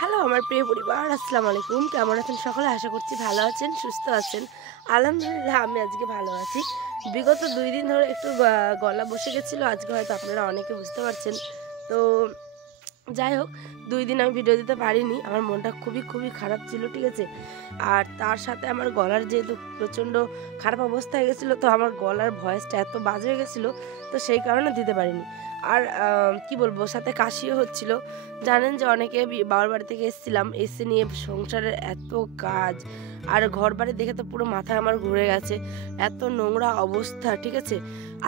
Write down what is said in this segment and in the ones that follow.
Hello আমার প্রিয় পরিবার, আসসালামু আলাইকুম। কেমন আছেন সকলে? আশা করছি ভালো আছেন, সুস্থ আছেন। আলহামদুলিল্লাহ আমি আজকে ভালো আছি। বিগত ২ দিন ধরে একটু গলা বসে গেছিলো। আজকে হয়তো আপনারা অনেকে বুঝতে পারছেন। তো যাই হোক, ২ দিন আমি ভিডিও দিতে পারিনি। আমার মনটা খুবই খারাপ ছিল, ঠিক আছে? আর তার সাথে আমার গলার যেহেতু প্রচণ্ড খারাপ অবস্থা হয়ে গেছিলো, তো আমার গলার ভয়েসটা এত বাজে হয়ে গেছিলো, তো সেই কারণে দিতে পারিনি। আর কি বলবো, সাথে কাশিও হচ্ছিল। জানেন যে অনেকে বাবার বাড়ি থেকে এসেছিলাম, এসে নিয়ে সংসারের এত কাজ আর ঘর বাড়ি দেখে তো পুরো মাথা আমার ঘুরে গেছে। এত নোংরা অবস্থা, ঠিক আছে?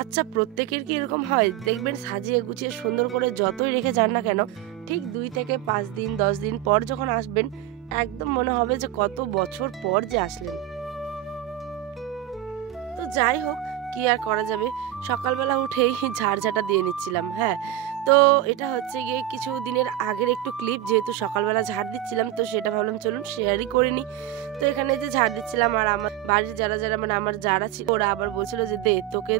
আচ্ছা, প্রত্যেকের কি এরকম হয়? দেখবেন সাজিয়ে গুছিয়ে সুন্দর করে যতই রেখে যান না কেন, ঠিক ২ থেকে ৫ দিন ১০ দিন পর যখন আসবেন, একদম মনে হবে যে কত বছর পর যে আসলেন। তো যাই হোক, কি আর করা যাবে, সকালবেলা উঠেই ঝাড়ঝাঁটা দিয়ে নিচ্ছিলাম। হ্যাঁ, তো এটা হচ্ছে গিয়ে কিছু দিনের আগের একটু ক্লিপ, যেহেতু সকালবেলা ঝাড় দিচ্ছিলাম তো সেটা ভাবলাম চলুন শেয়ারই করে নিই। তো এখানে যে ঝাড় দিচ্ছিলাম আর আমার বাড়ির যারা মানে আমার যারা ছিল ওরা আবার বলছিল যে দে তোকে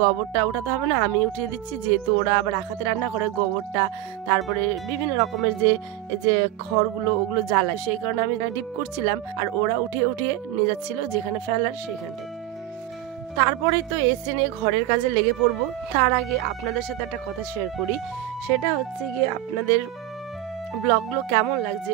গোবরটা উঠাতে হবে না, আমি উঠিয়ে দিচ্ছি। যেহেতু ওরা আবার রাখাতে রান্না করে গোবরটা, তারপরে বিভিন্ন রকমের যে এই যে খড়গুলো ওগুলো জ্বালায়, সেই কারণে আমি ডিপ করছিলাম আর ওরা উঠিয়ে নিয়ে যাচ্ছিল যেখানে ফেলার সেইখানটায়। তারপরেই তো এসে নিয়ে ঘরের কাজে লেগে পড়বো। তার আগে আপনাদের সাথে একটা কথা শেয়ার করি, সেটা হচ্ছে গিয়ে আপনাদের ব্লগগুলো কেমন লাগছে।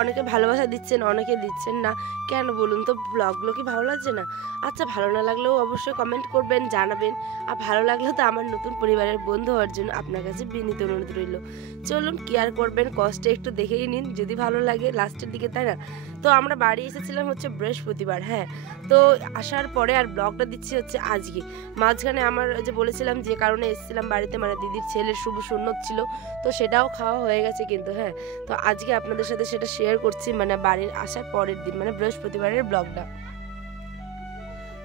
অনেকে ভালোবাসা দিচ্ছেন, অনেকে দিচ্ছেন না। কেন বলুন তো? ব্লগগুলো কি ভালো লাগছে না? আচ্ছা, ভালো না লাগলেও অবশ্যই কমেন্ট করবেন, জানাবেন। আর ভালো লাগলেও তো আমার নতুন পরিবারের বন্ধু হওয়ার জন্য আপনার কাছে বিনীত অনুরোধ রইল। চলুন, কেয়ার করবেন, কষ্টে একটু দেখেই নিন, যদি ভালো লাগে লাস্টের দিকে, তাই না? তো আমরা বাড়ি এসেছিলাম হচ্ছে বৃহস্পতিবার। হ্যাঁ, তো আসার পরে আর ব্লগটা দিচ্ছি হচ্ছে আজকে। মাঝখানে আমার যে বলেছিলাম যে কারণে এসেছিলাম বাড়িতে, মানে দিদির ছেলের শুভ সুন্নত ছিল, তো সেটাও খাওয়া হয়ে গেছে কিন্তু। হ্যাঁ, তো আজকে আপনাদের সাথে সেটা শেয়ার করছি, মানে বাড়ির আসার পরের দিন, মানে বৃহস্পতিবারের ব্লগটা।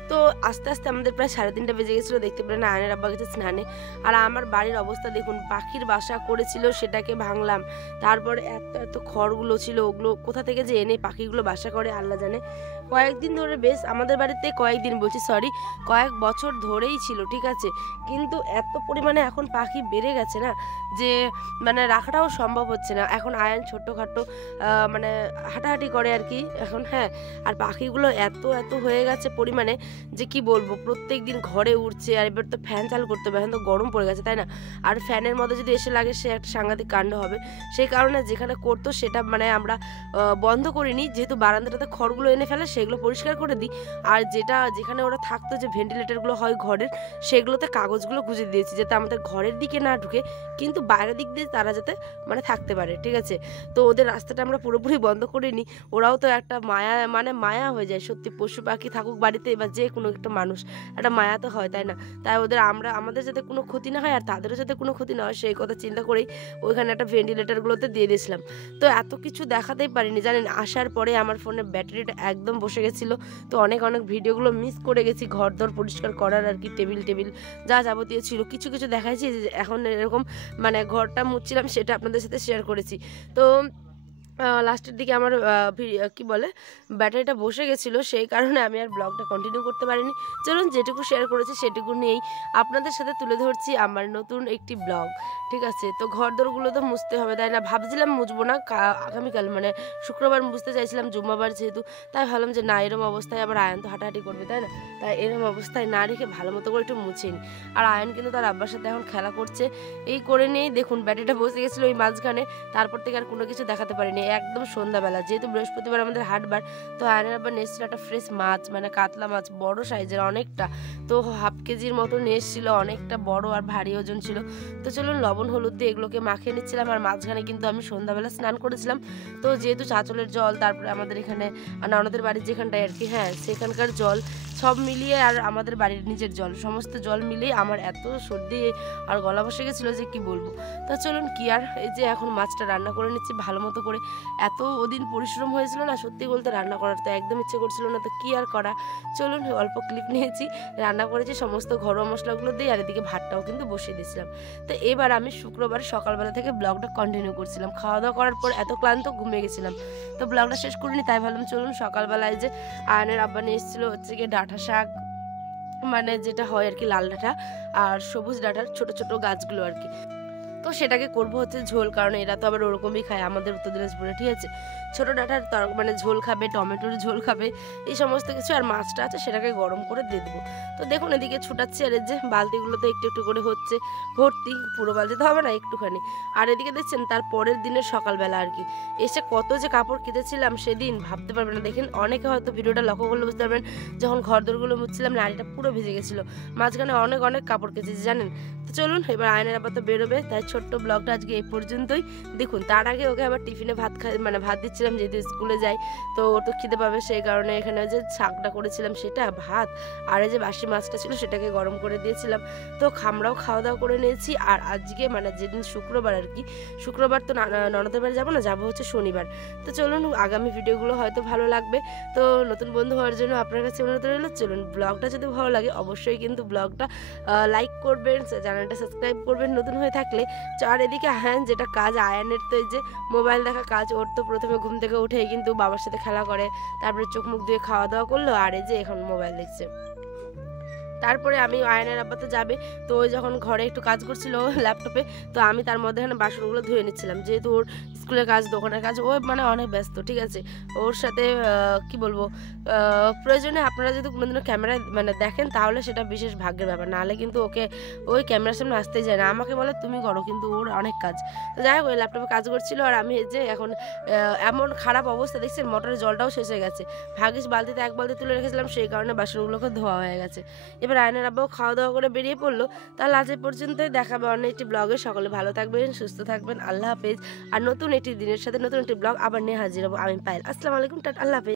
তো আস্তে আস্তে আমাদের প্রায় 3:30 বেজে গেছিলো। দেখতে পেলেন আয়নের আব্বা গেছে স্নানে। আর আমার বাড়ির অবস্থা দেখুন, পাখির বাসা করেছিল সেটাকে ভাঙলাম। তারপরে এত খড়গুলো ছিল, ওগুলো কোথা থেকে যে এনে পাখিগুলো বাসা করে আল্লাহ জানে। কয়েকদিন ধরে, বেশ আমাদের বাড়িতে কয়েকদিন বলছি সরি, কয়েক বছর ধরেই ছিল, ঠিক আছে? কিন্তু এত পরিমাণে এখন পাখি বেড়ে গেছে না, যে মানে রাখাটাও সম্ভব হচ্ছে না। এখন আয়ন ছোট্টখাটো মানে হাঁটাহাঁটি করে আর কি এখন। হ্যাঁ, আর পাখিগুলো এত হয়ে গেছে পরিমাণে যে কি বলবো, প্রত্যেক দিন ঘরে উঠছে। আর এবার তো ফ্যান চালু করতে হবে, এখন তো গরম পড়ে গেছে, তাই না? আর ফ্যানের মধ্যে যদি এসে লাগে সে একটা সাংঘাতিক কাণ্ড হবে। সেই কারণে যেখানে করতো সেটা মানে আমরা বন্ধ করিনি, যেহেতু বারান্দাটাতে খড়গুলো এনে ফেলে সেগুলো পরিষ্কার করে দিই। আর যেখানে ওরা থাকতো, যে ভেন্টিলেটরগুলো হয় ঘরের, সেগুলোতে কাগজগুলো গুঁজে দিয়েছি, যাতে আমাদের ঘরের দিকে না ঢুকে কিন্তু বাইরের দিক দিয়ে তারা যাতে মানে থাকতে পারে, ঠিক আছে? তো ওদের রাস্তাটা আমরা পুরোপুরি বন্ধ করিনি। ওরাও তো একটা মায়া, মানে মায়া হয়ে যায় সত্যি, পশু পাখি থাকুক বাড়িতে বা যে কোনো একটা মানুষ, একটা মায়া তো হয়, তাই না? তাই আমাদের যাতে কোনো ক্ষতি না হয় আর তাদেরও যাতে কোনো ক্ষতি না হয়, সেই কথা চিন্তা করেই ওইখানে একটা ভেন্টিলেটরগুলোতে দিয়ে দিয়েছিলাম। তো এত কিছু দেখাতেই পারিনি, জানেন? আসার পরে আমার ফোনের ব্যাটারিটা একদম বসে গেছিলো। তো অনেক ভিডিওগুলো মিস করে গেছি, ঘর দর পরিষ্কার করার আর কি, টেবিল যা যাবতীয় ছিল কিছু দেখাইছি। যে এখন এরকম মানে ঘরটা মুছছিলাম, সেটা আপনাদের সাথে শেয়ার করেছি। তো লাস্টের দিকে আমার কি বলে, ব্যাটারিটা বসে গেছিলো, সেই কারণে আমি আর ব্লগটা কন্টিনিউ করতে পারিনি। চলুন, যেটুকু শেয়ার করেছি সেটুকু নিয়েই আপনাদের সাথে তুলে ধরছি আমার নতুন একটি ব্লগ, ঠিক আছে? তো ঘরদোরগুলো তো মুছতে হবে, তাই না? ভাবছিলাম মুছবো না, আগামীকাল মানে শুক্রবার মুছতে চাইছিলাম, জুম্মাবার যেহেতু। তাই ভাবলাম যে না, এরম অবস্থায় আবার আয়ন তো হাঁটাহাঁটি করবে, তাই না? তাই এরম অবস্থায় না রেখে ভালো মতো করে একটু মুছিনি। আর আয়ন কিন্তু তার আব্বার সাথে এখন খেলা করছে। এই করে নিয়েই দেখুন ব্যাটারিটা বসে গেছিলো ওই মাঝখানে। তারপর থেকে আর কোনো কিছু দেখাতে পারিনি। একদম সন্ধ্যাবেলা, যেহেতু বৃহস্পতিবার আমাদের হাটবার, তো আয়নের আবার নিয়ে এসেছিল একটা ফ্রেশ মাছ, মানে কাতলা মাছ, বড় সাইজের অনেকটা। তো 1/2 কেজির মতো নিয়ে এসেছিল, অনেকটা বড় আর ভারী ওজন ছিল। তো চলুন, লবণ হলুদ দিয়ে এগুলোকে মাখিয়ে নিচ্ছিলাম। আর মাঝখানে কিন্তু আমি সন্ধ্যাবেলা স্নান করেছিলাম। তো যেহেতু চাঁচলের জল, তারপরে আমাদের এখানে ননদের বাড়ির যেখানটায় আর কি, হ্যাঁ, সেখানকার জল সব মিলিয়ে, আর আমাদের বাড়ির নিজের জল, সমস্ত জল মিলিয়ে আমার এত সর্দি আর গলা বসে গেছিলো যে কি বলবো। তো চলুন, কি আর, এই যে এখন মাছটা রান্না করে নিচ্ছি ভালো মতো করে। এত ওদিন পরিশ্রম হয়েছিল না, সত্যি বলতে রান্না করার তো একদম ইচ্ছে করছিল না, তো কি আর করা। চলুন, অল্প ক্লিপ নিয়েছি, রান্না করেছি সমস্ত ঘরোয়া মশলাগুলো দিয়ে, আর এদিকে ভাতটাও কিন্তু বসিয়ে দিয়েছিলাম। তো এবার আমি শুক্রবার সকালবেলা থেকে ব্লগটা কন্টিনিউ করছিলাম। খাওয়া দাওয়া করার পর এত ক্লান্ত ঘুমিয়ে গেছিলাম, তো ব্লগটা শেষ করিনি। তাই ভাবলাম চলুন, সকালবেলায় যে আয়নের আব্বা নিয়ে এসেছিলো হচ্ছে গিয়ে ডাঁটা শাক, মানে যেটা হয় আর কি লাল ডাঁটা আর সবুজ ডাঁটার ছোট ছোট গাছগুলো আর কি। তো সেটাকে করবো হচ্ছে ঝোল, কারণ এরা তো আবার ওরকমই খায় আমাদের উত্তর দিনাজপুরে, ঠিক আছে। ছোটো ডাঁটার মানে ঝোল খাবে, টমেটোর ঝোল খাবে, এই সমস্ত কিছু। আর মাছটা আছে সেটাকে গরম করে দিয়ে দেবো। তো দেখুন এদিকে ছুটাচ্ছি, আর এই যে বালতিগুলো তো একটু একটু করে হচ্ছে ভর্তি, পুরো বালতি তো হবে না, একটুখানি। আর এদিকে দেখছেন তার পরের দিনের সকালবেলা আর কি এসে কত যে কাপড় কেটেছিলাম সেদিন ভাবতে পারবেন না। দেখেন অনেকে হয়তো ভিডিওটা লক্ষ্য করলে বুঝতে পারবেন, যখন ঘরদোরগুলো মুছছিলাম নাড়িটা পুরো ভিজে গেছিলো, মাঝখানে অনেক অনেক কাপড় কেচেছি জানেন। তো চলুন এবার আয়নের আবার তো বেরোবে, তাই ছোট্ট ব্লগটা আজকে এই পর্যন্তই। দেখুন তার আগে ওকে আবার টিফিনে ভাত মানে ভাত দিচ্ছিলাম, যেহেতু স্কুলে যাই তো ও তো খিদে পাবে, সেই কারণে এখানে যে শাকটা করেছিলাম সেটা, ভাত, আর এই যে বাসি মাছটা ছিল সেটাকে গরম করে দিয়েছিলাম। তো আমরাও খাওয়া দাওয়া করে নিয়েছি। আর আজকে মানে যেদিন শুক্রবার আর কি, শুক্রবার তো ননদের বাড়ি যাবো না, যাবো হচ্ছে শনিবার। তো চলুন আগামী ভিডিওগুলো হয়তো ভালো লাগবে। তো নতুন বন্ধু হওয়ার জন্য আপনার কাছে অনুরোধ রইল, চলুন ব্লগটা যদি ভালো লাগে অবশ্যই কিন্তু ব্লগটা লাইক করবেন, চ্যানেলটা সাবস্ক্রাইব করবেন নতুন হয়ে থাকলে। আর এদিকে হ্যাঁ যেটা কাজ আয়ানের, তো এই যে মোবাইল দেখা কাজ, ওর তো প্রথমে ঘুম থেকে উঠেই কিন্তু বাবার সাথে খেলা করে, তারপরে চোখ মুখ দিয়ে খাওয়া দাওয়া করলো, আর এই যে এখন মোবাইল দেখছে। তারপরে আমি আয়নের আব্বা তো যাবে, তো ওই যখন ঘরে একটু কাজ করছিল ল্যাপটপে, তো আমি তার মধ্যে এখানে বাসনগুলো ধুয়ে নিচ্ছিলাম, যেহেতু ওর স্কুলের কাজ দোকানের কাজ ও মানে অনেক ব্যস্ত, ঠিক আছে। ওর সাথে কি বলবো, প্রয়োজনে আপনারা যদি কোনোদিনও ক্যামেরায় মানে দেখেন তাহলে সেটা বিশেষ ভাগ্যের ব্যাপার, নাহলে কিন্তু ওকে ওই ক্যামেরার সামনে আসতেই যায় না, আমাকে বলে তুমি করো, কিন্তু ওর অনেক কাজ। তো যাই হোক ওই ল্যাপটপে কাজ করছিল, আর আমি যে এখন এমন খারাপ অবস্থা দেখছেন, মোটরের জলটাও শেষ হয়ে গেছে, ভাগ্যিস বালতিতে এক বালতি তুলে রেখেছিলাম, সেই কারণে বাসনগুলোকে ধোয়া হয়ে গেছে। এবার আয়নের আব্বাও খাওয়া দাওয়া করে বেরিয়ে পড়লো। তাহলে আজ পর্যন্তই, দেখাবে অন্য একটি ব্লগে। সকলে ভালো থাকবেন, সুস্থ থাকবেন, আল্লাহ হাফেজ। আর নতুন একটি দিনের সাথে নতুন একটি ব্লগ আবার নিয়ে হাজির হবো আমি পায়েল। আসসালামু আলাইকুম, টাটা, আল্লাহ হাফেজ।